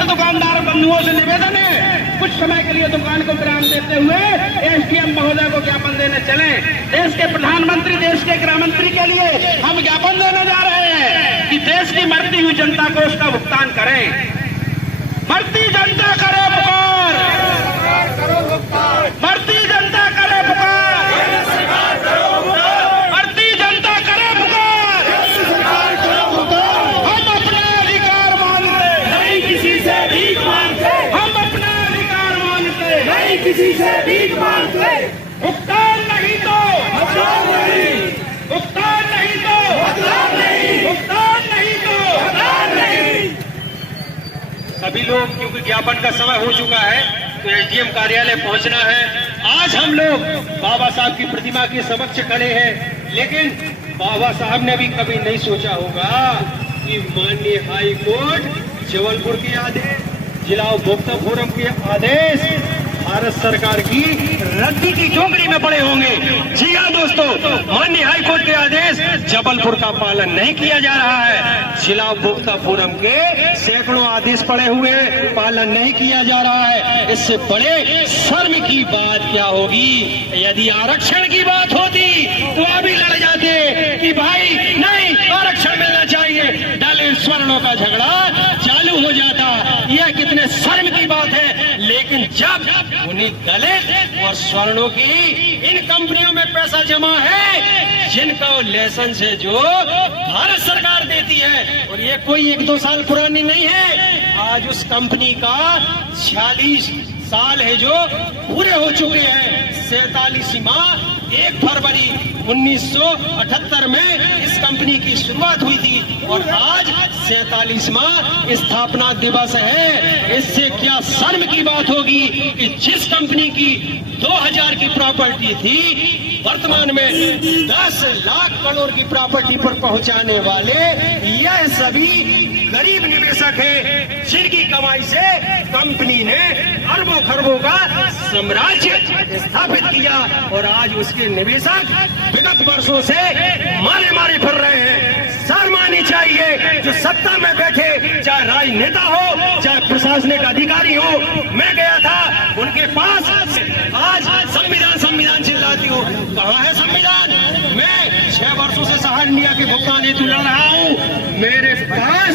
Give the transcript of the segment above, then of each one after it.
समस्त दुकानदार बंधुओं से निवेदन है, कुछ समय के लिए दुकान को विराम देते हुए एसडीएम महोदय को ज्ञापन देने चले। देश के प्रधानमंत्री, देश के गृह मंत्री के लिए हम ज्ञापन देने जा रहे हैं कि देश की मरती हुई जनता को उसका भुगतान करें। मरती जनता करे पुकार, मरती जनता करे पुकार, मरती जनता करे पुकार। हम अपना अधिकार मांगते नहीं किसी से भीख मांगते, हम अपना अधिकार मांगते नहीं किसी से भीख मांगते। भुगतान नहीं तो बदलाव नहीं, भुगतान नहीं तो बदलाव नहीं, भुगतान नहीं तो बदलाव नहीं। सभी लोग, क्योंकि ज्ञापन का समय हो चुका है तो एसडीएम कार्यालय पहुंचना है। आज हम लोग बाबा साहब की प्रतिमा के समक्ष खड़े हैं, लेकिन बाबा साहब ने भी कभी नहीं सोचा होगा कि माननीय हाई कोर्ट जबलपुर के आदेश, जिला उपभोक्ता फोरम के आदेश भारत सरकार की रद्दी की चौकड़ी में पड़े होंगे। जी हाँ दोस्तों, माननीय हाई कोर्ट के आदेश जबलपुर का पालन नहीं किया जा रहा है। जिला उपभोक्ता फोरम के सैकड़ों आदेश पड़े हुए, पालन नहीं किया जा रहा है। इससे बड़े शर्म की बात क्या होगी? यदि आरक्षण की बात होती तो अभी लड़ जाते कि भाई नहीं, आरक्षण मिलना चाहिए, दलित स्वर्णों का झगड़ा चालू हो जाता। यह कितने शर्म की बात है। लेकिन जब उन्हीं दलित और स्वर्णों की इन कंपनियों में पैसा जमा है जिनका लाइसेंस है जो भारत सरकार देती है, और ये कोई 1-2 साल पुरानी नहीं है, आज उस कंपनी का 46 साल है जो पूरे हो चुके हैं। 47वीं माह 1 फरवरी 1978 में इस कंपनी की शुरुआत हुई थी और आज 47वां स्थापना दिवस है। इससे क्या शर्म की बात होगी कि जिस कंपनी की 2000 की प्रॉपर्टी थी, वर्तमान में 10 लाख करोड़ की प्रॉपर्टी पर पहुंचाने वाले यह सभी गरीब निवेशक है, जिनकी कमाई से कंपनी ने अरबों खरबों का साम्राज्य स्थापित किया और आज उसके निवेशक विगत वर्षों से मारे मारे फिर रहे हैं। शर्म आनी चाहिए जो सत्ता में बैठे, चाहे राजनेता हो चाहे प्रशासनिक अधिकारी हो। मैं गया था उनके पास, आज संविधान संविधान चिल्लाती हो, कहाँ है संविधान? मैं 6 वर्षों से सहारनिया के भुगतान हेतु लड़ रहा हूँ। मेरे पास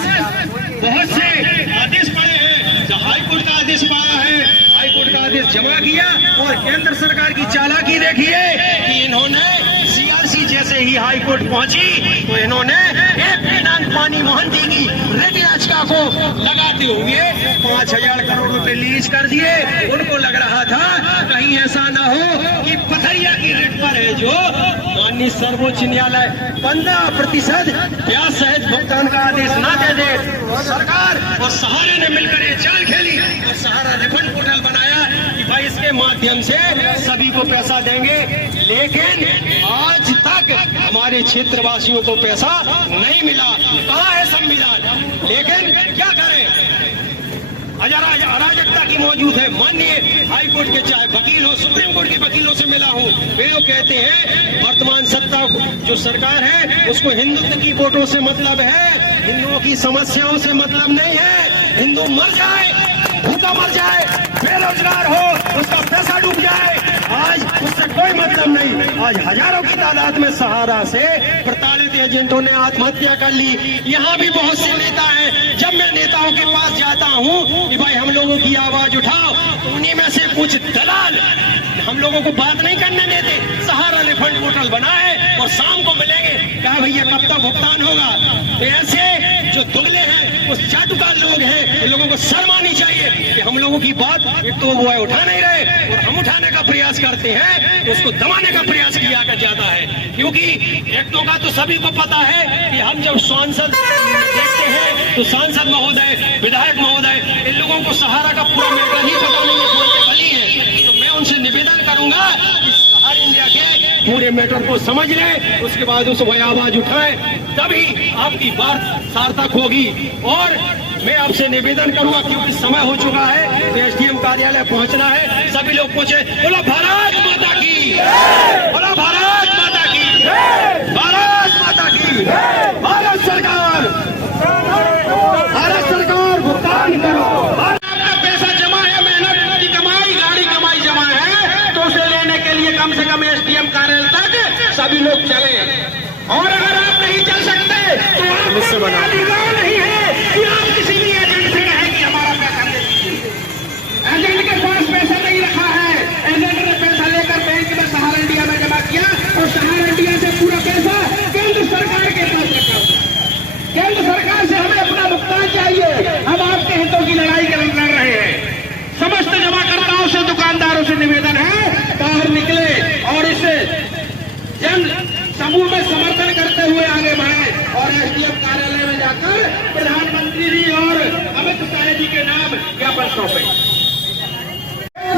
बहुत से आदेश पड़े हैं, जो हाईकोर्ट का आदेश पाया है, हाईकोर्ट का आदेश जमा किया और केंद्र सरकार की चालाकी देखिए कि इन्होंने सीआरसी जैसे ही हाईकोर्ट पहुंची तो इन्होंने पानी मोहंती की रेट याचिका को लगाते हुए 5000 करोड़ रुपए लीज कर दिए। उनको लग रहा था कहीं ऐसा ना हो कि पथरिया की रेट पर है जो माननीय सर्वोच्च न्यायालय 15% ब्याज सहित भुगतान का आदेश ना दे दे। तो सरकार और सहारे ने मिलकर ये चाल खेली और सहारा रिफंड पोर्टल बनाया कि भाई इसके माध्यम से सभी को पैसा देंगे, लेकिन आज तक हमारे क्षेत्रवासियों को पैसा नहीं मिला। कहाँ है संविधान? लेकिन क्या करें, अराजकता की मौजूद है। माननीय हाईकोर्ट के चाहे वकील हो, सुप्रीम कोर्ट के वकीलों से मिला हूँ, वे लोग कहते हैं वर्तमान सत्ता जो सरकार है उसको हिंदुत्व की वोटों से मतलब है, हिंदुओं की समस्याओं से मतलब नहीं है। हिंदू मर जाए, भूखा मर जाए, बेरोजगार हो, उसका पैसा डूब जाए, आज उससे कोई मतलब नहीं। आज हजारों की तादाद में सहारा से प्रताड़ित एजेंटों ने आत्महत्या कर ली। यहाँ भी बहुत से नेता हैं, जब मैं नेताओं के पास जाता हूँ कि भाई हम लोगों की आवाज उठाओ, तो उन्हीं में से कुछ दलाल हम लोगों को बात नहीं करने देते। सहारा रिफंड पोर्टल बना है और शाम को मिलेंगे, क्या भैया कब तक भुगतान होगा? तो ऐसे जो दुगले हैं, उस चाटुकार लोग हैं, इन लोगों को शर्म आनी चाहिए कि हम लोगों की बात एक तो वो है उठा नहीं रहे और हम उठाने का प्रयास करते हैं तो उसको दबाने का प्रयास किया जाता है। क्योंकि एक्टों का तो सभी को पता है कि हम जब सांसद देखते हैं तो सांसद महोदय, विधायक महोदय, इन लोगों को सहारा का पूरा मैटर ही पता नहीं है, बोलते भली है। तो मैं उनसे निवेदन करूंगा कि सहारा इंडिया के पूरे मैटर को समझ लें, उसके बाद उस वही आवाज उठाएं, तभी आपकी बात सार्थक होगी। और मैं आपसे निवेदन करूंगा क्योंकि समय हो चुका है तो एसडीएम कार्यालय पहुंचना है, सभी लोग पहुंचे। बोलो भारत माता की, बोलो भारत माता की, भारत माता की, भारत सरकार भुगतान करो। ज्ञापन सौंपे।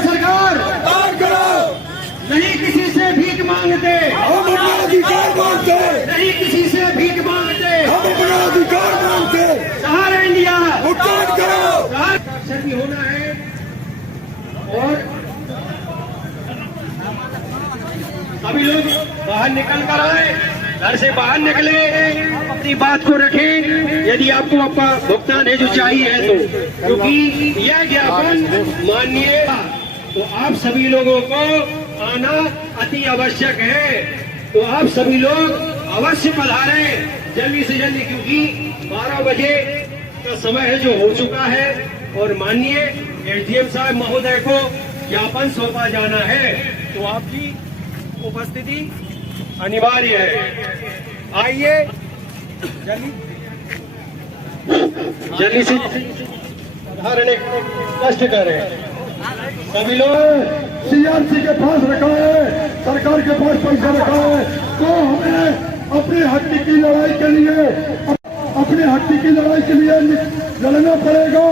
सरकार सरकार करो, नहीं किसी से भीख मांगते, हम अपना अधिकार मांगते, नहीं किसी से भीख मांगते, हम अपना अधिकार मांगते, सहारा इंडिया भुगतान करो। अक्षर भी होना है और सभी लोग बाहर निकल कर आए, घर से बाहर निकले, अपनी बात को रखें। यदि आपको आपका भुगतान है जो चाहिए है तो, क्योंकि यह ज्ञापन माननीय, तो आप सभी लोगों को आना अति आवश्यक है। तो आप सभी लोग अवश्य पधारें जल्दी से जल्दी, क्योंकि 12 बजे का समय है जो हो चुका है और माननीय एसडीएम साहब महोदय को ज्ञापन सौंपा जाना है। तो आपकी उपस्थिति अनिवार्य है। आइए जल्दी से पधारने कष्ट करें सभी लोग। सीआरसी के पास रखा है, सरकार के पास पैसा रखा है, तो हमें अपने हक की लड़ाई के लिए, अपने हक की लड़ाई के लिए लड़ना पड़ेगा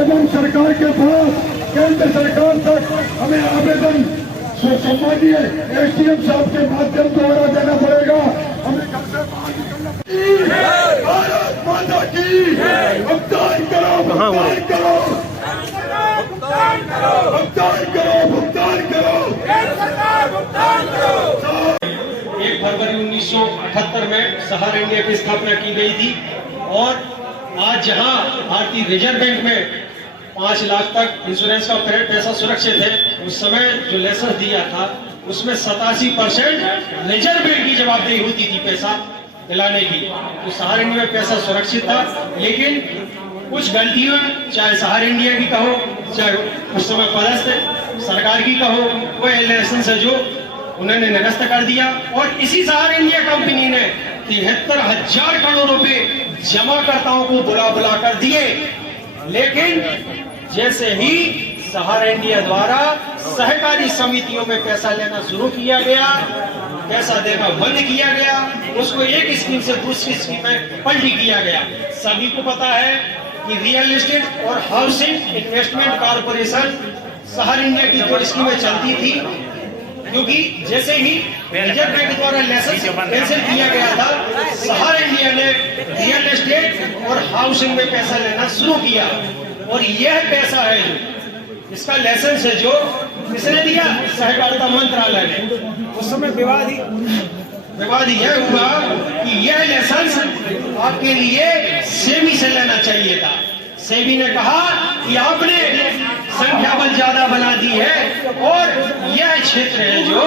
एवं सरकार के पास, केंद्र सरकार तक हमें आवेदन सम्मानीय एसडीएम साहब के माध्यम द्वारा देना पड़ेगा। हमें घर से बाहर निकलना पड़ेगा। भारत माता की भुगतान करो, भुगतान करो, भुगतान करो, भुगतान करो, भुगतान करो, भुगतान करो। 1 फरवरी 1978 में सहारा इंडिया की स्थापना की गई थी और आज जहां भारतीय रिजर्व बैंक में 5 लाख तक इंश्योरेंस का पैसा सुरक्षित है, उस समय जो लाइसेंस दिया था उसमें 87% रिजर्व बैंक की जवाबदेही होती थी पैसा दिलाने की। तो सहारा इंडिया में पैसा सुरक्षित था, लेकिन कुछ गलतियों, चाहे सहारा इंडिया की कहो, चाहे उस समय पदस्थ सरकार की कहो, वह लाइसेंस है जो उन्होंने निरस्त कर दिया। और इसी सहारा इंडिया कंपनी ने 73,000 करोड़ रुपए जमाकर्ताओं को बुला बुला कर दिए। लेकिन जैसे ही सहारा इंडिया द्वारा सहकारी समितियों में पैसा लेना शुरू किया गया, पैसा देना बंद किया गया, उसको एक स्कीम से दूसरी स्कीम में पलटी किया गया। सभी को पता है कि रियल एस्टेट और हाउसिंग इन्वेस्टमेंट कॉर्पोरेशन सहारा इंडिया की जो स्कीमें चलती थी, क्योंकि जैसे ही रिजर्व बैंक द्वारा लाइसेंस कैंसिल किया गया था, सहारा इंडिया ने रियल एस्टेट और हाउसिंग में पैसा लेना शुरू किया। और यह पैसा है जो इसका लाइसेंस है जो किसने दिया? सहकारिता मंत्रालय ने। उस समय विवाद यह हुआ कि यह लाइसेंस आपके लिए सेबी से लेना चाहिए था। सेबी ने कहा कि आपने संख्या बल ज्यादा बना दी है और यह क्षेत्र है जो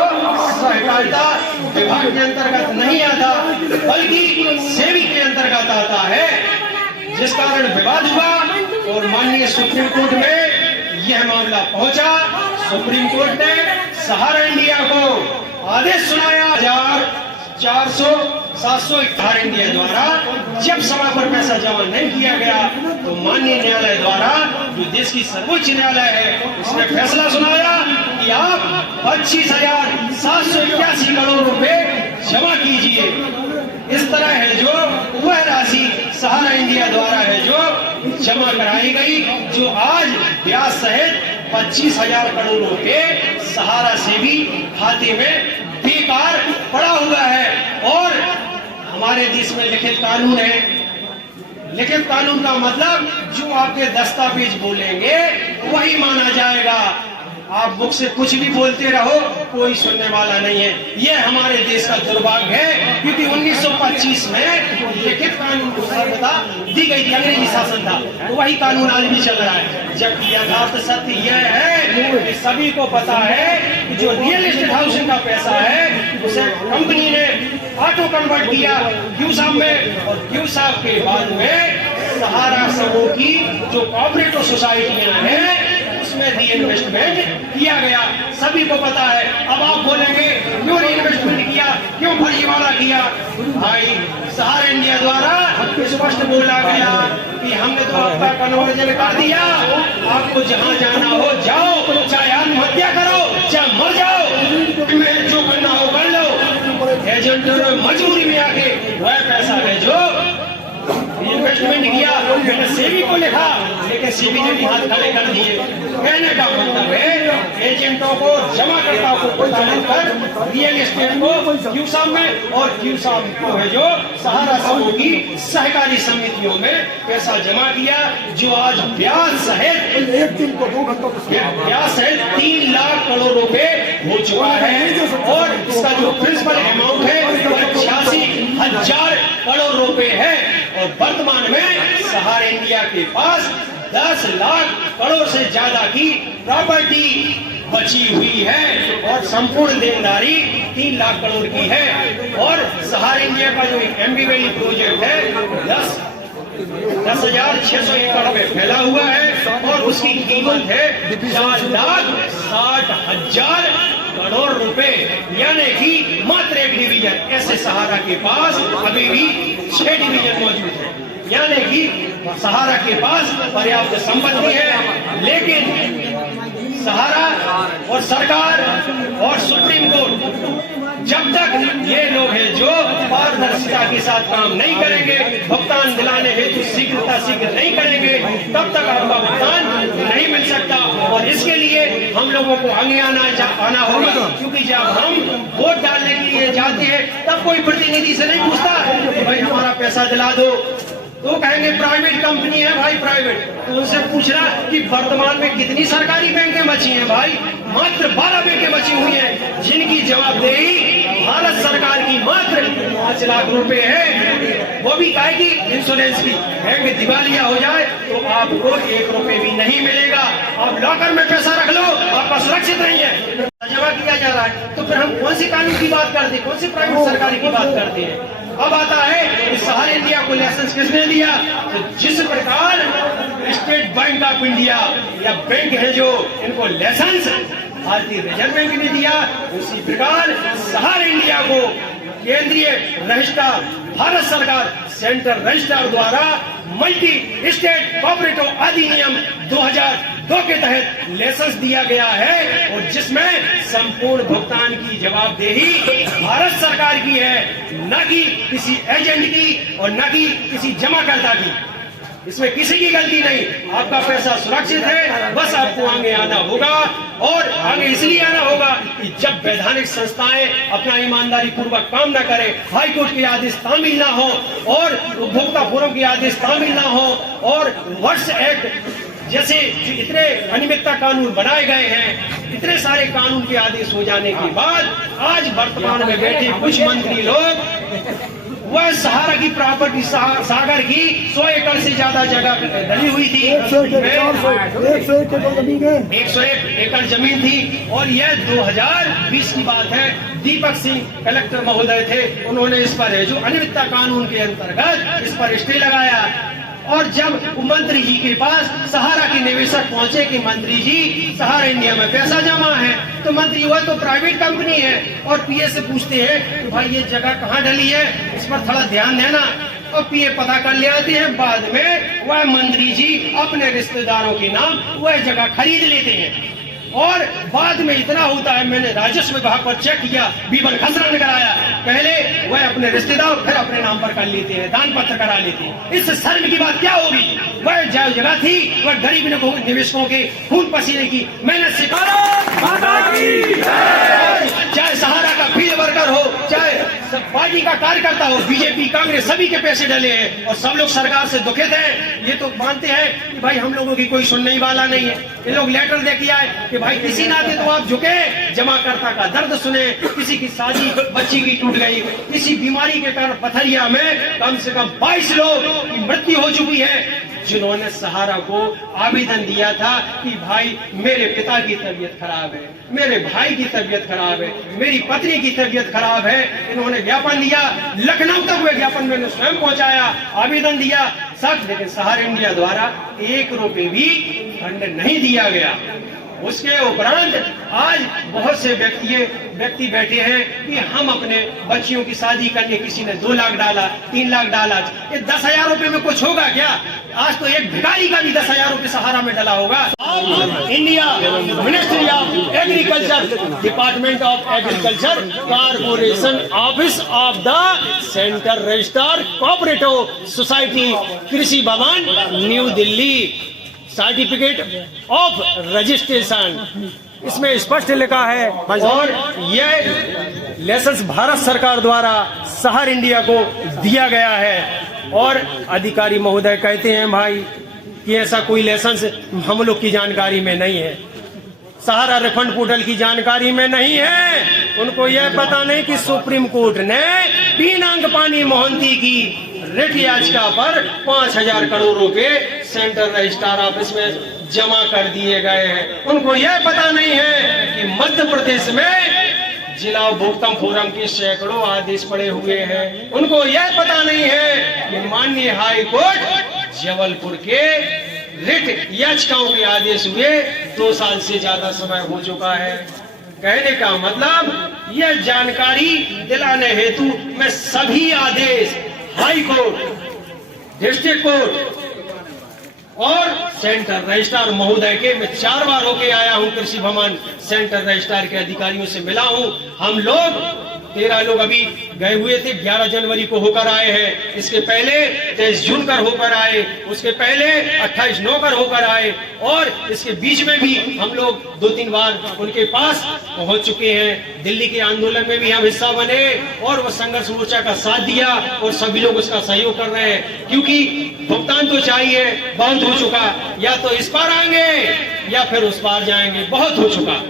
सहकारिता विभाग के अंतर्गत नहीं आता, बल्कि सेबी के अंतर्गत आता है, जिस कारण विवाद हुआ और माननीय सुप्रीम कोर्ट में यह मामला पहुंचा। सुप्रीम कोर्ट ने सहारा इंडिया को आदेश सुनाया 700 इंडिया द्वारा जब समय पर पैसा जमा नहीं किया गया, तो माननीय न्यायालय द्वारा, जो देश की सर्वोच्च न्यायालय है, उसने फैसला सुनाया कि आप 25,781 करोड़ रुपए जमा कीजिए। इस तरह है जो वह राशि सहारा इंडिया द्वारा है जो जमा कराई गई, जो आज ब्याज सहित 25,000 करोड़ रुपए सहारा से भी खाते में बेकार पड़ा हुआ है। और हमारे देश में लिखित कानून है। लिखित कानून का मतलब जो आपके दस्तावेज बोलेंगे वही माना जाएगा। आप मुख से कुछ भी बोलते रहो, कोई सुनने वाला नहीं है। यह हमारे देश का दुर्भाग्य है, क्योंकि 1925 में लिखित कानून को सर्वथा दी गई थी, अंग्रेजी शासन था, तो वही कानून आज भी चल रहा है। जबकि यथार्थ सत्य यह है कि सभी को पता है कि जो रियल एस्टेट हाउसिंग का पैसा है उसे कंपनी ने ऑटो कन्वर्ट किया क्यूसाब में, और क्यूसाब के बाद में सहारा समूह की जो कोऑपरेटिव सोसाइटियां हैं उसमें री इन्वेस्टमेंट किया गया। सभी को पता है। अब आप बोलेंगे क्यों री इन्वेस्टमेंट किया, क्यों फर्जीवाड़ा किया? भाई सहारा इंडिया द्वारा स्पष्ट बोला गया कि हमने तो आपका कन्वर्जन कर दिया, आपको जहां जाना हो जाओ, चाहे आत्महत्या करो, चाहे मर जाओ, तुम्हें जो करना हो कर लो। एजेंट मजबूरी में आके वह पैसा है जो सेटलमेंट किया, मैंने सेबी को लिखा, लेकिन सेबी ने भी हाथ खड़े कर दिए। कहने का मतलब है एजेंटों को, जमाकर्ताओं को प्रताड़ित कर रियल एस्टेट को क्यूसाम में और क्यूसाम को है जो सहारा समूह की सहकारी समितियों में पैसा जमा किया, जो आज ब्याज सहित एक दिन को 2 घंटों ब्याज सहित 3 लाख करोड़ रुपए हो चुका है और इसका जो प्रिंसिपल अमाउंट है वह 86,000 करोड़ रुपए है। और वर्तमान में सहारा इंडिया के पास 10 लाख करोड़ से ज्यादा की प्रॉपर्टी बची हुई है और संपूर्ण देनदारी 3 लाख करोड़ की है। और सहारा इंडिया का जो एमबी वैली प्रोजेक्ट है 10,600 एकड़ में फैला हुआ है और उसकी कीमत है 4,60,000 करोड़ रुपए, यानी कि मात्र एक डिवीजन। ऐसे सहारा के पास अभी भी 6 डिवीजन मौजूद है, यानी कि सहारा के पास पर्याप्त संपत्ति है। लेकिन सहारा और सरकार और सुप्रीम कोर्ट जब तक ये लोग हैं जो पारदर्शिता के साथ काम नहीं करेंगे, भुगतान दिलाने हेतु शीघ्रता नहीं करेंगे, तब तक आपका भुगतान नहीं मिल सकता। और इसके लिए हम लोगों को आगे आना होगा, क्योंकि जब हम वोट डालने के लिए जाते हैं तब कोई प्रतिनिधि से नहीं पूछता कि भाई हमारा पैसा दिला दो, तो कहेंगे प्राइवेट कंपनी है भाई प्राइवेट। तो उनसे पूछना कि वर्तमान में कितनी सरकारी बैंकें बची हैं भाई? मात्र 12 बैंकें बची हुई हैं, जिनकी जवाबदेही भारत सरकार की मात्र 5 लाख रुपए है। वो भी कहे कि इंश्योरेंस की, बैंक दिवालिया हो जाए तो आपको 1 रुपए भी नहीं मिलेगा। आप लॉकर में पैसा रख लो, आपका सुरक्षित नहीं है, जमा किया जा रहा है। तो फिर हम कौन सी कानून की बात करते हैं, कौन सी प्राइवेट सरकारी की बात करते हैं? अब आता है कि सहारा इंडिया को लाइसेंस किसने दिया? तो जिस प्रकार स्टेट बैंक ऑफ इंडिया या बैंक है जो इनको लाइसेंस भारतीय रिजर्व बैंक ने दिया, उसी प्रकार सहारा इंडिया को केंद्रीय रजिस्ट्रार भारत सरकार सेंट्रल रजिस्ट्रार द्वारा मल्टी स्टेट कोऑपरेटिव अधिनियम 2002 के तहत लाइसेंस दिया गया है और जिसमें संपूर्ण भुगतान की जवाबदेही भारत सरकार की है, न कि किसी एजेंट की और न कि किसी जमाकर्ता की। इसमें किसी की गलती नहीं, आपका पैसा सुरक्षित है। बस आपको आगे आना होगा और आगे इसलिए आना होगा कि जब वैधानिक संस्थाएं अपना ईमानदारी पूर्वक काम न करें, हाईकोर्ट के आदेश तामील ना हो और उपभोक्ता फोरम के आदेश तामील ना हो और वर्ष एक्ट जैसे इतने अनियमितता कानून बनाए गए हैं, इतने सारे कानून के आदेश हो जाने के बाद आज वर्तमान में बैठे कुछ मंत्री लोग वह सहारा की प्रॉपर्टी सागर की 100 एकड़ से ज्यादा जगह डली हुई थी, 101 एकड़ जमीन थी। और यह 2020 की बात है, दीपक सिंह कलेक्टर महोदय थे, उन्होंने इस पर जो अनियमितता कानून के अंतर्गत इस पर स्टे लगाया। और जब मंत्री जी के पास सहारा के निवेशक पहुंचे कि मंत्री जी सहारा इंडिया में पैसा जमा है, तो मंत्री वह तो प्राइवेट कंपनी है और पीए से पूछते हैं कि भाई ये जगह कहाँ डली है, इस पर थोड़ा ध्यान देना। और पीए पता कर ले आते हैं, बाद में वह मंत्री जी अपने रिश्तेदारों के नाम वह जगह खरीद लेते हैं। और बाद में इतना होता है, मैंने राजस्व विभाग पर चेक किया, बीबन खसरा ने कराया, पहले वह अपने रिश्तेदार फिर अपने नाम पर कर लेते हैं, दान पत्र करा लेते हैं। इससे शर्म की बात क्या होगी? वह जगह थी वह गरीब निवेशकों के खून पसीने की मेहनत से, चाहे सहारा का फील्ड वर्कर हो, चाहे पार्टी का कार्यकर्ता हो, बीजेपी कांग्रेस सभी के पैसे डले हैं और सब लोग सरकार से दुखित हैं। ये तो मानते हैं कि भाई हम लोगों की कोई सुनने वाला नहीं है। ये लोग लेटर दे के आए कि भाई किसी नाते तो आप झुके, जमाकर्ता का दर्द सुने, किसी की शादी बच्ची की टूट गई, किसी बीमारी के कारण पथरिया में कम से कम 22 लोग की मृत्यु हो चुकी है, जिन्होंने सहारा को आवेदन दिया था कि भाई मेरे पिता की तबीयत खराब है, मेरे भाई की तबीयत खराब है, मेरी पत्नी की तबीयत खराब है। इन्होंने ज्ञापन दिया, लखनऊ तक हुए ज्ञापन मैंने स्वयं पहुंचाया, आवेदन दिया सब, लेकिन सहारा इंडिया द्वारा 1 रुपए भी फंड नहीं दिया गया। उसके उपरांत आज बहुत से व्यक्ति बैठे हैं कि हम अपने बच्चियों की शादी करने, किसी ने 2 लाख डाला, 3 लाख डाला, ये 10,000 रुपए में कुछ होगा क्या? आज तो एक भिखारी का भी 10,000 रुपये सहारा में डला होगा। India ministry of agriculture, department of agriculture, corporation office of the centre registrar cooperative society, कृषि भवन, new Delhi, certificate of registration, इसमें स्पष्ट लिखा है। और यह लाइसेंस भारत सरकार द्वारा शहर इंडिया को दिया गया है। और अधिकारी महोदय कहते हैं भाई कि ऐसा कोई लाइसेंस हम लोग की जानकारी में नहीं है, सहारा रिफंड पोर्टल की जानकारी में नहीं है। उनको यह पता नहीं कि सुप्रीम कोर्ट ने पीनांग पानी मोहंती की रिट याचिका पर 5,000 करोड़ रुपए सेंट्रल रजिस्ट्रार ऑफिस में जमा कर दिए गए हैं। उनको यह पता नहीं है कि मध्य प्रदेश में जिला उपभोक्ता फोरम के सैकड़ों आदेश पड़े हुए हैं। उनको यह पता नहीं है कि माननीय हाई कोर्ट जबलपुर के रिट याचिकाओं के आदेश हुए 2 साल से ज्यादा समय हो चुका है। कहने का मतलब यह जानकारी दिलाने हेतु मैं सभी आदेश हाई कोर्ट, डिस्ट्रिक्ट कोर्ट और सेंटर रजिस्ट्रार महोदय के मैं 4 बार होके आया हूं। कृषि भवन सेंटर रजिस्ट्रार के अधिकारियों से मिला हूं। हम लोग 13 लोग अभी गए हुए थे, 11 जनवरी को होकर आए हैं। इसके पहले 23 जून कर होकर आए, उसके पहले 28/9 कर होकर आए, और इसके बीच में भी हम लोग 2-3 बार उनके पास पहुंच चुके हैं। दिल्ली के आंदोलन में भी हम हिस्सा बने और वो संघर्ष मोर्चा का साथ दिया और सभी लोग उसका सहयोग कर रहे हैं, क्योंकि भुगतान तो चाहिए, बहुत हो चुका, या तो इस पार आएंगे या फिर उस पार जाएंगे, बहुत हो चुका।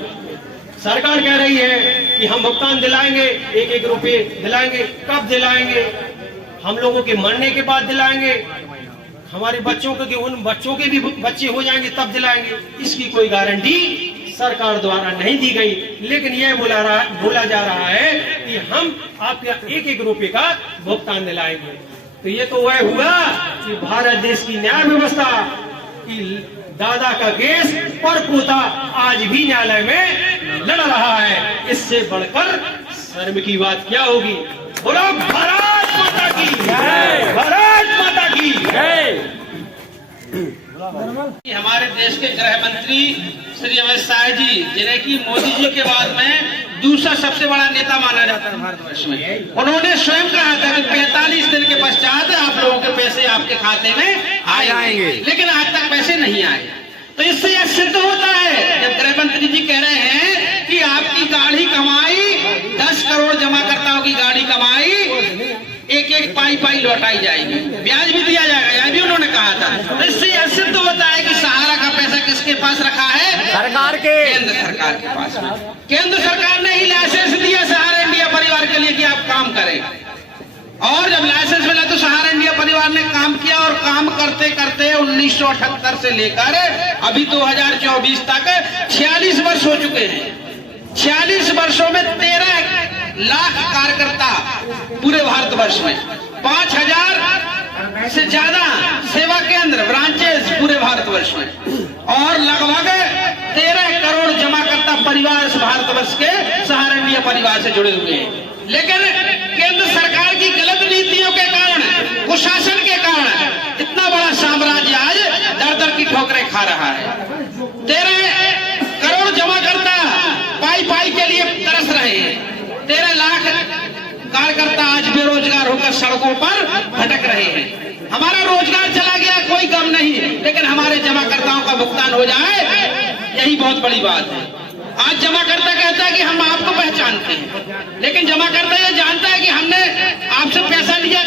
सरकार कह रही है कि हम भुगतान दिलाएंगे, 1-1 रुपए दिलाएंगे। कब दिलाएंगे? हम लोगों के मरने के बाद दिलाएंगे, हमारे बच्चों के, उन बच्चों के भी बच्चे हो जाएंगे तब दिलाएंगे। इसकी कोई गारंटी सरकार द्वारा नहीं दी गई, लेकिन यह बोला जा रहा है कि हम आपके 1-1 रुपए का भुगतान दिलाएंगे। तो ये तो वह हुआ कि भारत देश की न्याय व्यवस्था की दादा का केस पर पोता आज भी न्यायालय में लड़ रहा है। इससे बढ़कर शर्म की बात क्या होगी? बोलो भारत माता की जय, भारत माता की जय। हमारे देश के गृह मंत्री श्री अमित शाह जी, जिन्हें कि मोदी जी के बाद में दूसरा सबसे बड़ा नेता माना जाता है भारतवर्ष में, उन्होंने स्वयं कहा था कि 45 दिन के पश्चात आप लोगों के पैसे आपके खाते में आ जाएंगे, लेकिन आज तक पैसे नहीं आए। तो इससे यह सिद्ध होता है, जब गृह मंत्री जी कह रहे हैं कि आपकी गाढ़ी कमाई 10 करोड़ जमाकर्ताओं की गाढ़ी कमाई 1-1 पाई लौटाई जाएगी, ब्याज भी दिया जाएगा, यह भी उन्होंने कहा था। तो इससे यह सिद्ध होता है कि सहारा का पैसा किसके पास रखा है? सरकार के, केंद्र सरकार के पास में। केंद्र सरकार ने ही लाइसेंस दिया सहारा इंडिया परिवार के लिए कि आप काम करें, और जब लाइसेंस मिला तो सहारा इंडिया परिवार ने काम किया, और काम करते करते 1978 से लेकर अभी 2024 तक 46 वर्ष हो चुके हैं। 46 वर्षों में 13 लाख कार्यकर्ता पूरे भारतवर्ष में, 5,000 से ज्यादा सेवा केंद्र ब्रांचेस पूरे भारतवर्ष में, और लगभग 13 करोड़ जमाकर्ता परिवार भारतवर्ष के सहारा इंडिया परिवार से जुड़े हुए हैं। लेकिन केंद्र सरकार की गलत नीतियों के कारण, कुशासन के कारण इतना बड़ा साम्राज्य आज दर-दर की ठोकरें खा रहा है। 13 करोड़ जमाकर्ता पाई के लिए तरस रहे हैं। 13 लाख कार्यकर्ता आज बेरोजगार होकर सड़कों पर भटक रहे हैं। हमारा रोजगार चला गया कोई गम नहीं, लेकिन हमारे जमाकर्ताओं का भुगतान हो जाए, यही बहुत बड़ी बात है। आज जमाकर्ता कहता है कि हम आपको पहचानते हैं, लेकिन जमाकर्ता ये जानता है कि हमने आपसे पैसा लिया,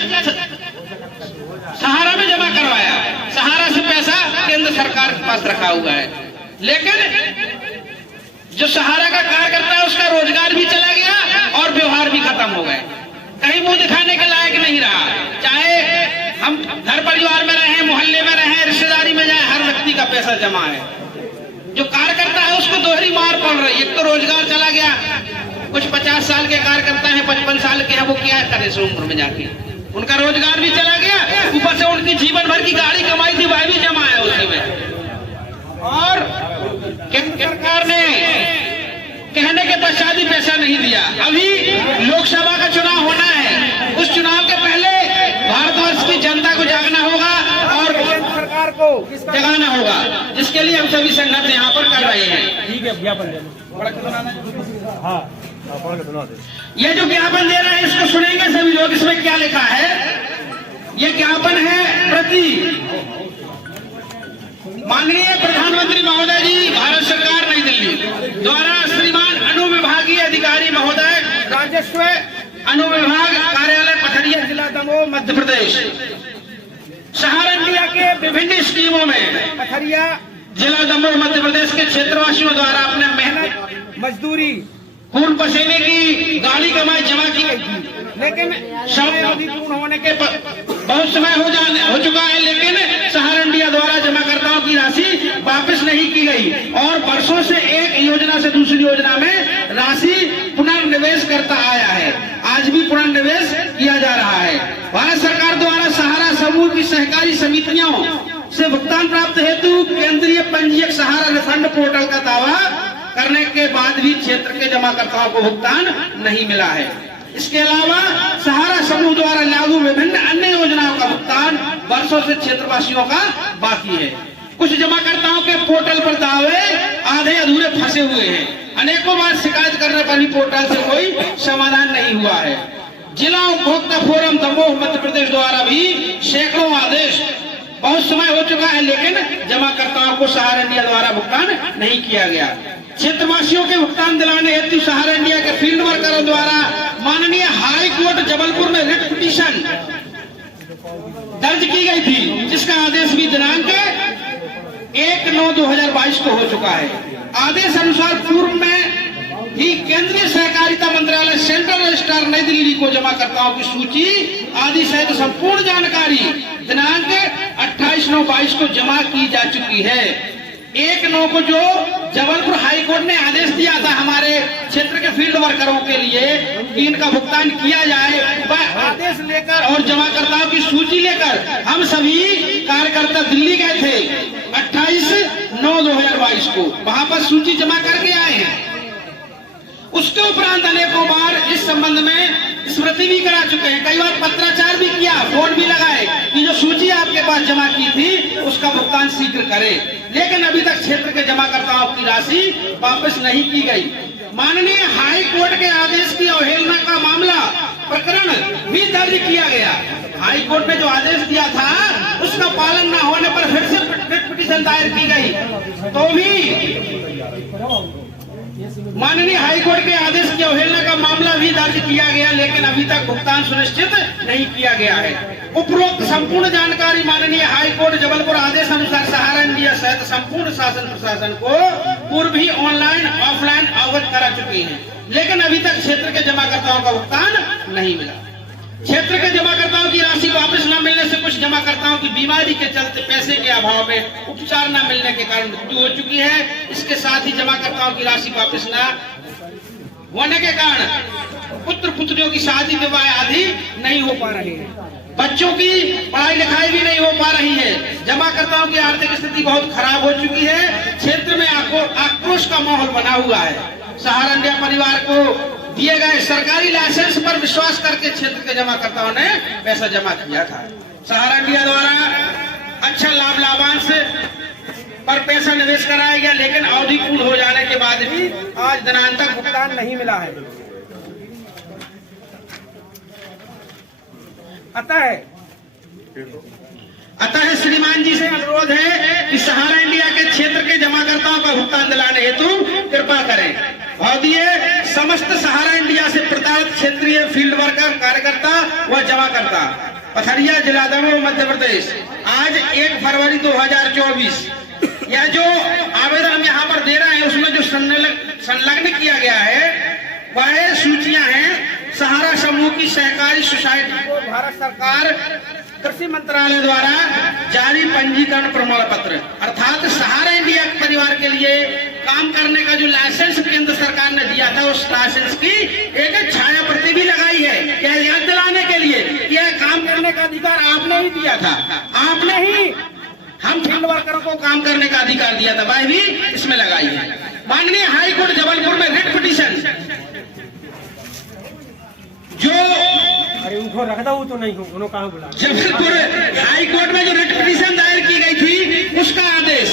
सहारा में जमा करवाया, सहारा से पैसा केंद्र सरकार के पास रखा हुआ है, लेकिन जो सहारा का कार्यकर्ता है उसका रोजगार भी चला गया और व्यवहार भी खत्म हो गए, कहीं मुंह दिखाने के लायक नहीं रहा। चाहे हम घर परिवार में रहें, मोहल्ले में रहें, रिश्तेदारी में जाए, हर व्यक्ति का पैसा जमा है। जो कार्यकर्ता है उसको दोहरी मार पड़ रही है, एक तो रोजगार चला गया, कुछ 50 साल के कार्यकर्ता हैं, 55 साल के हैं, वो क्या करे इस उम्र में जाके, उनका रोजगार भी चला गया, ऊपर से उनकी जीवन भर की गाड़ी कमाई थी वह भी जमा है उसी में। और केंद्र सरकार ने कहने के पश्चात ही पैसा नहीं दिया। अभी लोकसभा का चुनाव होना है, उस चुनाव के पहले भारतवर्ष की जनता को जागना होगा और जगाना होगा, जिसके लिए हम सभी संगठन यहाँ पर कर रहे हैं। ठीक है, ज्ञापन दे दो। हाँ, ये जो ज्ञापन दे रहे हैं इसको सुनेंगे सभी लोग। इसमें क्या लिखा है? ये ज्ञापन है प्रति माननीय प्रधानमंत्री महोदय जी, भारत सरकार नई दिल्ली द्वारा श्रीमान अनुविभागीय अधिकारी महोदय, राजस्व अनुविभाग कार्यालय पथरिया, जिला दमोह, मध्य प्रदेश, सहारनपुर के विभिन्न स्कीमों में पथरिया, जिला दमोह, मध्य प्रदेश के क्षेत्रवासियों द्वारा अपने मेहनत मजदूरी खून पसीने की गाड़ी कमाई जमा की गई थी, लेकिन समय अवधि पूर्ण होने के बहुत समय हो चुका है, लेकिन सहारनपुर द्वारा जमाकर्ताओं की राशि वापस नहीं की गई और वर्षों से एक योजना से दूसरी योजना में राशि पुनर्निवेश करता आया है। आज भी पुनर्निवेश किया जा रहा है। भारत सरकार द्वारा सहारा समूह की सहकारी समितियों से भुगतान प्राप्त हेतु केंद्रीय पंजीयक सहारा रिफंड पोर्टल का दावा करने के बाद भी क्षेत्र के जमाकर्ताओं को भुगतान नहीं मिला है। इसके अलावा सहारा समूह द्वारा लागू विभिन्न अन्य योजनाओं का भुगतान वर्षों से क्षेत्रवासियों का बाकी है। कुछ जमाकर्ताओं के पोर्टल पर दावे आधे अधूरे फंसे हुए हैं। अनेकों बार शिकायत करने पर भी पोर्टल से कोई समाधान नहीं हुआ है। जिला उपभोक्ता फोरम दमोह मध्य प्रदेश द्वारा भी सैकड़ों आदेश बहुत समय हो चुका है, लेकिन जमाकर्ताओं को सहारनपुर द्वारा भुगतान नहीं किया गया। क्षेत्रवासियों के भुगतान दिलाने हेतु सहारनपुर के फील्ड वर्करों द्वारा माननीय हाई कोर्ट जबलपुर में रिट पिटीशन दर्ज की गई थी, जिसका आदेश भी दिनांक 1/9/2022 को हो चुका है। आदेश अनुसार पूर्व में ही केंद्रीय सहकारिता मंत्रालय सेंट्रल रजिस्ट्रार नई दिल्ली को जमाकर्ताओं की सूची आदि सहित संपूर्ण जानकारी दिनांक 28/9/22 को जमा की जा चुकी है। 1/9 को जो जबलपुर हाईकोर्ट ने आदेश दिया था हमारे क्षेत्र के फील्ड वर्करों के लिए कि इनका भुगतान किया जाए, वह आदेश लेकर और जमाकर्ताओं की सूची लेकर हम सभी कार्यकर्ता दिल्ली गए थे 28/9/2022 को। वहां पर सूची जमा करके आए हैं। उसके उपरांत अनेकों बार इस संबंध में स्मृति भी करा चुके हैं, कई बार पत्राचार भी किया, फोन भी लगाए कि जो सूची आपके पास जमा की थी उसका भुगतान शीघ्र करें, लेकिन अभी तक क्षेत्र के जमाकर्ताओं की राशि वापस नहीं की गई। माननीय हाई कोर्ट के आदेश की अवहेलना का मामला प्रकरण भी दर्ज किया गया। हाई कोर्ट ने जो आदेश दिया था उसका पालन न होने पर फिर से रिट पिटीशन दायर की गई, तो भी माननीय हाईकोर्ट के आदेश की अवहेलना का मामला भी दर्ज किया गया, लेकिन अभी तक भुगतान सुनिश्चित नहीं किया गया है। उपरोक्त संपूर्ण जानकारी माननीय हाईकोर्ट जबलपुर आदेश अनुसार सहारनपुर सहित संपूर्ण शासन प्रशासन को पूर्व ही ऑनलाइन ऑफलाइन अवगत करा चुके हैं, लेकिन अभी तक क्षेत्र के जमाकर्ताओं का भुगतान नहीं मिला। क्षेत्र के जमाकर्ताओं की राशि वापस न मिलने से कुछ जमाकर्ताओं की बीमारी के चलते पैसे के अभाव में उपचार न मिलने के कारण मृत्यु हो चुकी है। इसके साथ ही जमाकर्ताओं की राशि वापस न होने के कारण पुत्र पुत्रियों की शादी विवाह आदि नहीं हो पा रही है, बच्चों की पढ़ाई लिखाई भी नहीं हो पा रही है। जमाकर्ताओं की आर्थिक स्थिति बहुत खराब हो चुकी है। क्षेत्र में आक्रोश का माहौल बना हुआ है। सहारनपुर परिवार को दिए गए सरकारी लाइसेंस पर विश्वास करके क्षेत्र के जमाकर्ताओं ने पैसा जमा किया था। सहारनपुर द्वारा अच्छा लाभांश पर पैसा निवेश कराया गया, लेकिन अवधि पूर्ण हो जाने के बाद भी आज दिनांक तक भुगतान नहीं मिला है। अतः श्रीमान जी से अनुरोध है कि सहारनपुर के क्षेत्र के जमाकर्ताओं का भुगतान दिलाने हेतु कृपा करें। समस्त सहारनपुर से प्रताड़ित क्षेत्रीय फील्ड वर्कर कार्यकर्ता व जमाकर्ता पथरिया, जिला दमोह, मध्य प्रदेश, आज 1 फरवरी 2024 यह जो आवेदन हम यहाँ पर दे रहे हैं उसमें जो संलग्न किया गया है वह सूचियां हैं सहारा समूह की सहकारी सोसाइटी को भारत सरकार कृषि मंत्रालय द्वारा जारी पंजीकरण प्रमाण पत्र, अर्थात सहारनपुर परिवार के लिए काम करने का जो लाइसेंस केंद्र सरकार ने दिया था उस लाइसेंस की एक छाया प्रति भी लगाई है, क्या याद दिलाने के लिए कि यह काम करने का अधिकार आपने ही दिया था, आपने ही हम फील्ड वर्करों को काम करने का अधिकार दिया था, वह भी इसमें लगाई है। माननीय हाईकोर्ट जबलपुर में रिट पिटीशन जो अरे उनको रख दो तो नहीं हो, उन्होंने कहाँ बुला। जबलपुर हाई कोर्ट में जो रिट पिटीशन दायर की गई थी उसका आदेश,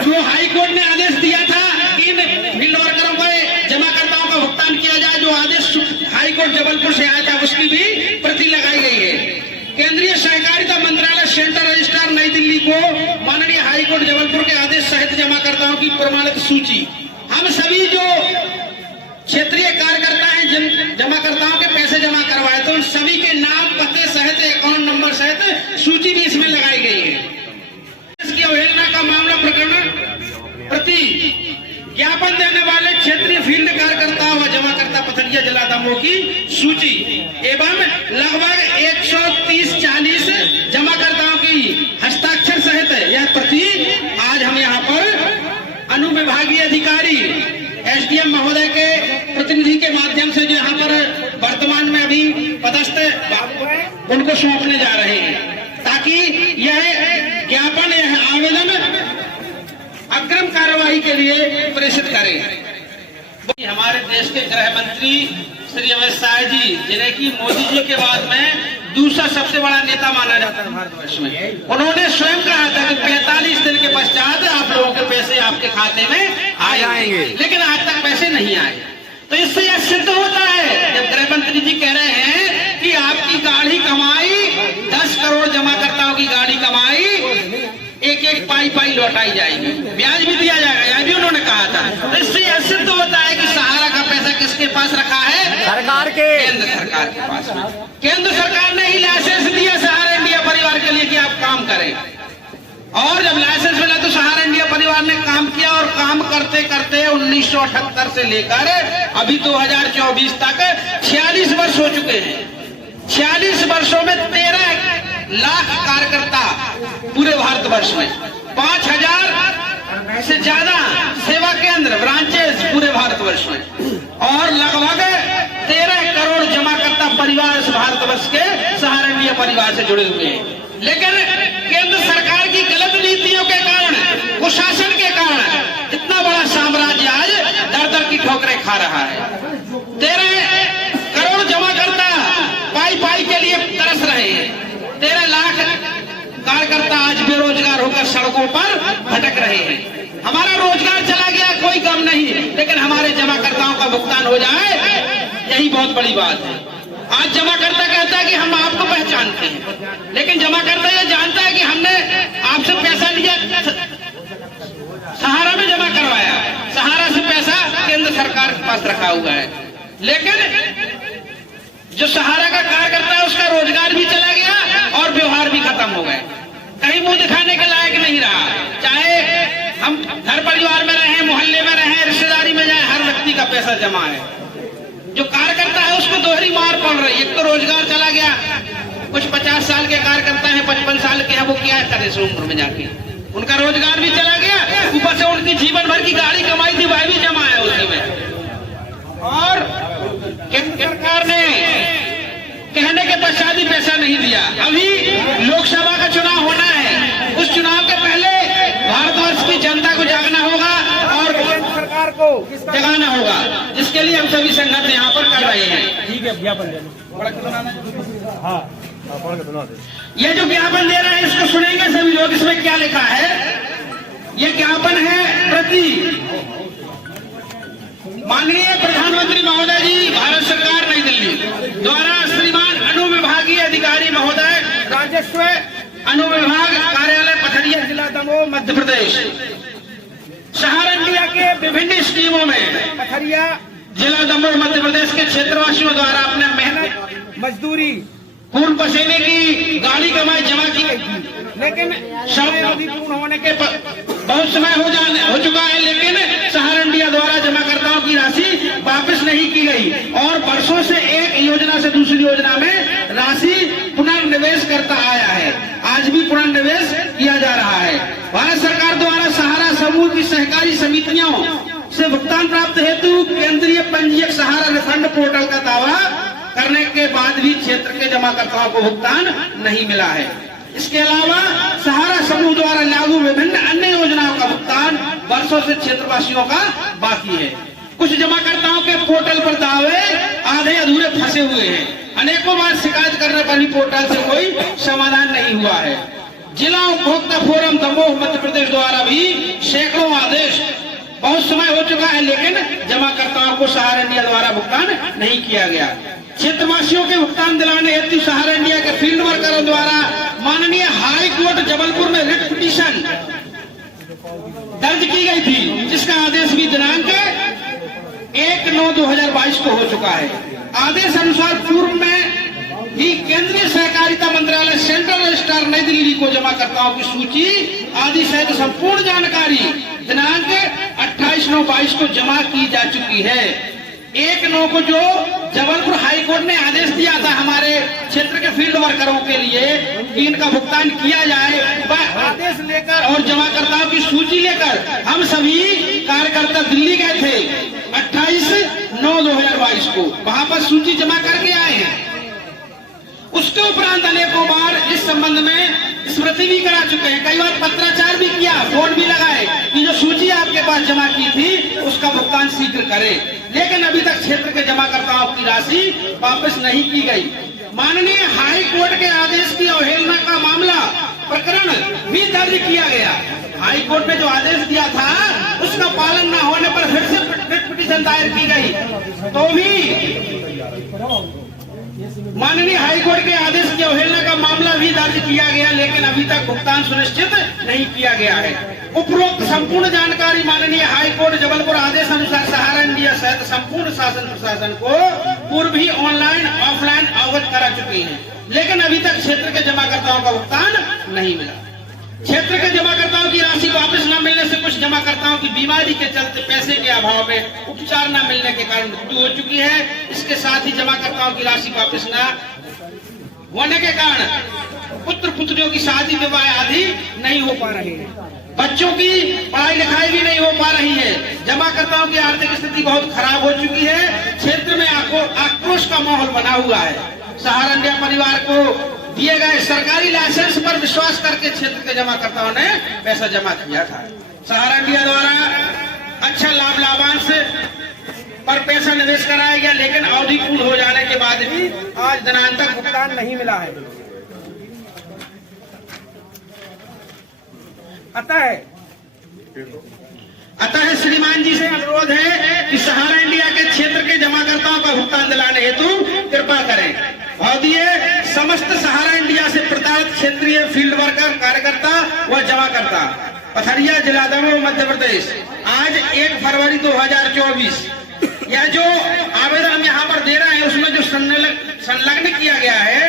जो हाई कोर्ट ने आदेश दिया था कि इन फील्ड वर्करों को जमाकर्ताओं का भुगतान किया जाए, जो आदेश हाई कोर्ट जबलपुर से आया था उसकी भी प्रति लगाई गई है। केंद्रीय सहकारिता मंत्रालय सेंट्रल रजिस्ट्रार नई दिल्ली को माननीय हाई कोर्ट जबलपुर के आदेश सहित जमाकर्ताओं की प्रमाणित सूची, हम सभी जो क्षेत्रीय कार्यकर्ता हैं जमाकर्ताओं के पैसे जमा करवाए तो उन सभी के नाम, पते सहित, अकाउंट नंबर सहित सूची भी इसमें लगाई गई है। इसकी अवहेलना का मामला प्रकरण प्रति ज्ञापन देने वाले क्षेत्रीय फील्ड कार्यकर्ताओं व जमाकर्ता पथरिया जिला दमोह की सूची एवं लगभग 130-40 जमाकर्ताओं की हस्ताक्षर सहित यह प्रति आज हम यहाँ पर अनुविभागीय अधिकारी एसडीएम महोदय के प्रतिनिधि के माध्यम से जो यहाँ पर वर्तमान में अभी पदस्थ बाबू हैं उनको सौंपने जा रहे हैं, ताकि यह ज्ञापन, यह आवेदन अग्रिम कार्यवाही के लिए प्रेषित करें। हमारे देश के गृह मंत्री श्री अमित शाह जी, जिन्हें कि मोदी जी के बाद में दूसरा सबसे बड़ा नेता माना जाता है भारतवर्ष में, उन्होंने स्वयं कहा था कि 45 दिन के पश्चात आप लोगों के पैसे आपके खाते में आ जाएंगे, लेकिन आज तक पैसे नहीं आए। तो इससे यह सिद्ध होता है, जब गृह मंत्री जी कह रहे हैं कि आपकी गाढ़ी कमाई 10 करोड़ जमाकर्ताओं की गाढ़ी कमाई एक पाई लौटाई जाएगी, ब्याज भी दिया जाएगा, यह भी उन्होंने कहा था। तो इससे यह सिद्ध होता है कि सहारा का पैसा किसके पास रखा है? सरकार के, केंद्र सरकार के पास में। केंद्र सरकार ने ही लाइसेंस दिया सहारा इंडिया परिवार के लिए कि आप काम करें, और जब लाइसेंस मिला तो सहारा इंडिया परिवार ने काम किया, और काम करते करते 1978 से लेकर अभी 2024 तक 46 वर्ष हो चुके हैं। 46 वर्षों में 13 लाख कार्यकर्ता पूरे भारतवर्ष में, 5000 से ज्यादा सेवा केंद्र, ब्रांचेस पूरे भारतवर्ष में, और लगभग 13 करोड़ जमाकर्ता परिवार इस भारतवर्ष के सहारा इंडिया परिवार से जुड़े हुए हैं। लेकिन केंद्र सरकार की गलत नीतियों के कारण, कुशासन के कारण इतना बड़ा साम्राज्य आज दर दर की ठोकरें खा रहा है। 13 करोड़ जमाकर्ता पाई के लिए तरस रहे हैं। 13 लाख कार्यकर्ता आज बेरोजगार होकर सड़कों पर भटक रहे हैं। हमारा रोजगार चला गया कोई गम नहीं, लेकिन हमारे जमाकर्ताओं का भुगतान हो जाए, यही बहुत बड़ी बात है। आज जमाकर्ता कहता है कि हम आपको पहचानते हैं, लेकिन जमाकर्ता ये जानता है कि हमने आपसे पैसा लिया, सहारा में जमा करवाया, सहारा से पैसा केंद्र सरकार के पास रखा हुआ है, लेकिन जो सहारा का कार्यकर्ता है उसका रोजगार भी चला गया और व्यवहार भी खत्म हो गए, कहीं मुंह दिखाने के लायक नहीं रहा। चाहे हम घर परिवार में रहें, मोहल्ले में रहें, रिश्तेदारी में जाए, हर व्यक्ति का पैसा जमा है। जो कार्यकर्ता है उसको दोहरी मार पड़ रही है, एक तो रोजगार चला गया, कुछ 50 साल के कार्यकर्ता है, 55 साल के हैं, वो क्या करे इस उम्र में जाके, उनका रोजगार भी चला गया, ऊपर से उनकी जीवन भर की गाड़ी कमाई थी वह भी जमा है उसी में। और केंद्र सरकार ने कहने के पश्चात ही पैसा नहीं दिया। अभी लोकसभा का चुनाव होना है, उस चुनाव के पहले भारतवर्ष की जनता को जागना होगा और केंद्र सरकार को जगाना होगा, जिसके लिए हम सभी संगठन यहाँ पर कर रहे हैं। ठीक है, ज्ञापन दे दो। हाँ, ये जो ज्ञापन दे रहे हैं इसको सुनेंगे सभी लोग। इसमें क्या लिखा है? ये ज्ञापन है प्रति माननीय प्रधानमंत्री महोदय जी, भारत सरकार नई दिल्ली द्वारा श्रीमान अनुविभागीय अधिकारी महोदय, राजस्व अनुविभाग, कार्यालय पथरिया, जिला दमोह, मध्य प्रदेश। सहारा इंडिया के विभिन्न स्कीमों में पथरिया, जिला दमोह, मध्य प्रदेश के क्षेत्रवासियों द्वारा अपने मेहनत, मजदूरी, खून पसीने की गाड़ी कमाई जमा की गई थी, लेकिन समय अवधि पूर्ण होने के बहुत समय हो चुका है, लेकिन सहारा इंडिया द्वारा जमाकर्ताओं की राशि वापस नहीं की गई, और वर्षों से एक योजना से दूसरी योजना में राशि पुनर्निवेश करता आया है। आज भी पुनर्निवेश किया जा रहा है। भारत सरकार द्वारा सहारा समूह की सहकारी समितियों से भुगतान प्राप्त हेतु केंद्रीय पंजीयक सहारा रिफंड पोर्टल का दावा करने के बाद भी क्षेत्र के जमाकर्ताओं को भुगतान नहीं मिला है। इसके अलावा सहारा समूह द्वारा लागू विभिन्न अन्य योजनाओं का भुगतान वर्षों से क्षेत्रवासियों का बाकी है। कुछ जमाकर्ताओं के पोर्टल पर दावे आधे अधूरे फंसे हुए हैं। अनेकों बार शिकायत करने पर भी पोर्टल से कोई समाधान नहीं हुआ है। जिला उपभोक्ता फोरम दमोह मध्य प्रदेश द्वारा भी सैकड़ों आदेश बहुत समय हो चुका है, लेकिन जमाकर्ताओं को सहारा इंडिया द्वारा भुगतान नहीं किया गया। क्षेत्रवासियों के भुगतान दिलाने हेतु सहारा इंडिया के फील्ड वर्करों द्वारा माननीय हाई कोर्ट जबलपुर में रिट पिटीशन दर्ज की गई थी, जिसका आदेश भी दिनांक 1/9/2022 को हो चुका है। आदेश अनुसार पूर्व में ही केंद्रीय सहकारिता मंत्रालय सेंट्रल रजिस्ट्रार नई दिल्ली को जमाकर्ताओं की सूची आदि सहित संपूर्ण जानकारी दिनांक 28/9/22 को जमा की जा चुकी है। 1/9 को जो जबलपुर हाई कोर्ट ने आदेश दिया था हमारे क्षेत्र के फील्ड वर्करों के लिए कि इनका भुगतान किया जाए, वह आदेश लेकर और जमाकर्ताओं की सूची लेकर हम सभी कार्यकर्ता दिल्ली गए थे 28/9/2022 को, वहां पर सूची जमा करके आए हैं। उसके उपरांत अनेकों बार इस संबंध में स्मृति भी करा चुके हैं, कई बार पत्राचार भी किया, फोन भी लगाए कि जो सूची आपके पास जमा की थी उसका भुगतान शीघ्र करें, लेकिन अभी तक क्षेत्र के जमाकर्ताओं की राशि वापस नहीं की गई। माननीय हाई कोर्ट के आदेश की अवहेलना का मामला प्रकरण भी दर्ज किया गया। हाई कोर्ट ने जो आदेश दिया था उसका पालन न होने पर फिर से रिट पिटीशन दायर की गई, तो भी माननीय हाईकोर्ट के आदेश की अवहेलना का मामला भी दर्ज किया गया, लेकिन अभी तक भुगतान सुनिश्चित नहीं किया गया है। उपरोक्त संपूर्ण जानकारी माननीय हाईकोर्ट जबलपुर आदेश अनुसार सहारा इंडिया सहित संपूर्ण शासन प्रशासन को पूर्व ही ऑनलाइन ऑफलाइन अवगत करा चुकी है, लेकिन अभी तक क्षेत्र के जमाकर्ताओं का भुगतान नहीं मिला। क्षेत्र के जमाकर्ताओं की राशि वापस न मिलने से कुछ जमाकर्ताओं की बीमारी के चलते पैसे के अभाव में उपचार न मिलने के कारण मृत्यु हो चुकी है। इसके साथ ही जमाकर्ताओं की राशि वापस न होने के कारण पुत्र पुत्रियों की शादी विवाह आदि नहीं हो पा रही है, बच्चों की पढ़ाई लिखाई भी नहीं हो पा रही है। जमाकर्ताओं की आर्थिक स्थिति बहुत खराब हो चुकी है। क्षेत्र में आक्रोश का माहौल बना हुआ है। सहारा इंडिया परिवार को दिए गए सरकारी लाइसेंस पर विश्वास करके क्षेत्र के जमाकर्ताओं ने पैसा जमा किया था। सहारा इंडिया द्वारा अच्छा लाभांश पर पैसा निवेश कराया गया, लेकिन अवधि पूर्ण हो जाने के बाद भी आज दिनांक तक भुगतान नहीं मिला है। अतः श्रीमान जी से अनुरोध है कि सहारा इंडिया के क्षेत्र के जमाकर्ताओं का भुगतान दिलाने हेतु कृपा करें। अवधिए समस्त सहारा इंडिया से प्रताड़ित क्षेत्रीय फील्ड वर्कर कार्यकर्ता व जमाकर्ता पथरिया जिला दमोह मध्य प्रदेश आज 1 फरवरी 2024 यह जो आवेदन हम यहाँ पर दे रहे हैं उसमें जो संलग्न किया गया है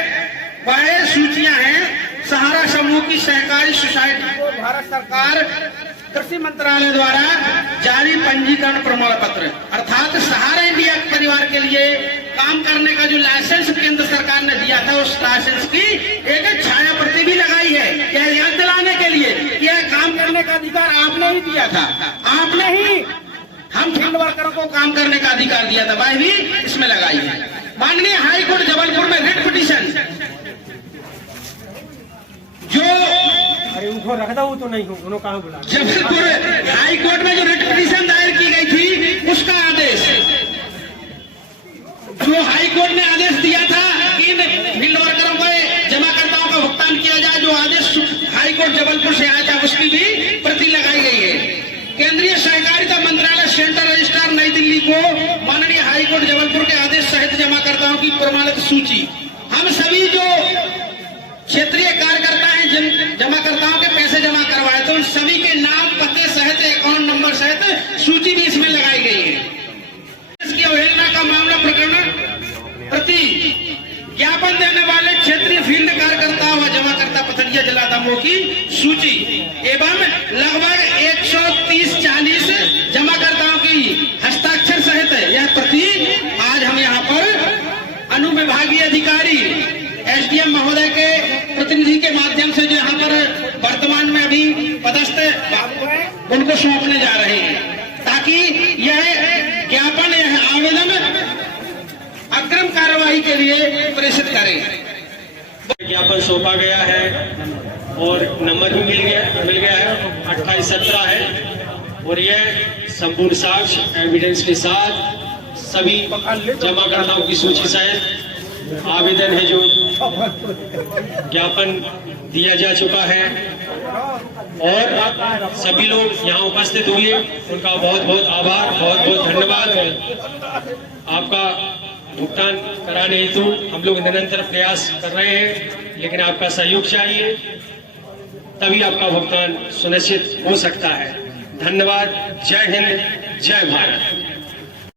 वह सूचियां हैं सहारा समूह की सहकारी सोसाइटी को भारत सरकार कृषि मंत्रालय द्वारा जारी पंजीकरण प्रमाण पत्र अर्थात सहारा इंडिया परिवार के लिए काम करने का जो लाइसेंस केंद्र सरकार ने दिया था उस लाइसेंस की एक छाया प्रति भी लगाई है, क्या याद दिलाने के लिए कि यह काम करने का अधिकार आपने ही दिया था, आपने ही हम फील्ड वर्करों को काम करने का अधिकार दिया था, वह भी इसमें लगाई है। माननीय हाईकोर्ट जबलपुर में रिट पिटीशन जो अरे उनको रख दो, वो तो नहीं हो, उन्होंने कहाँ बुला जबलपुर हाई कोर्ट में जो रिट पिटीशन दायर की गई थी उसका आदेश जो हाई कोर्ट ने आदेश दिया था कि फील्ड वर्करों को जमाकर्ताओं का भुगतान किया जाए, जो आदेश हाई कोर्ट जबलपुर से आया था उसकी भी प्रति लगाई गई है। केंद्रीय सहकारिता मंत्रालय सेंट्रल रजिस्ट्रार नई दिल्ली को माननीय हाई कोर्ट जबलपुर के आदेश सहित जमाकर्ताओं की प्रमाणित सूची हम सभी जो क्षेत्रीय कार्यकर्ता हैं जिन जमाकर्ताओं के पैसे जमा करवाए थे उन सभी के नाम पते सहित अकाउंट नंबर सहित सूची भी इसमें लगाई गई है। इसकी अवहेलना का मामला प्रकरण प्रति ज्ञापन देने वाले क्षेत्रीय फील्ड कार्यकर्ता व जमाकर्ता पथरिया जिला दमोह की सूची एवं लगभग 130-40 जमाकर्ताओं की हस्ताक्षर सहित यह प्रति आज हम यहाँ पर अनुविभागीय अधिकारी एसडीएम महोदय के प्रतिनिधि के माध्यम से जो यहाँ पर वर्तमान में अभी पदस्थ बाबू हैं उनको सौंपने जा रहे हैं, ताकि यह ज्ञापन यह आवेदन अग्रिम कार्यवाही के लिए प्रेषित करें। ज्ञापन सौंपा गया है और नंबर भी मिल गया है, 2817 है और यह संपूर्ण साक्ष्य एविडेंस के साथ सभी जमाकर्ताओं की सूची सहित आवेदन है जो ज्ञापन दिया जा चुका है और सभी लोग यहाँ उपस्थित हुए, उनका बहुत बहुत आभार, बहुत बहुत धन्यवाद। आपका भुगतान कराने हेतु हम लोग निरंतर प्रयास कर रहे हैं, लेकिन आपका सहयोग चाहिए, तभी आपका भुगतान सुनिश्चित हो सकता है। धन्यवाद। जय हिंद, जय भारत।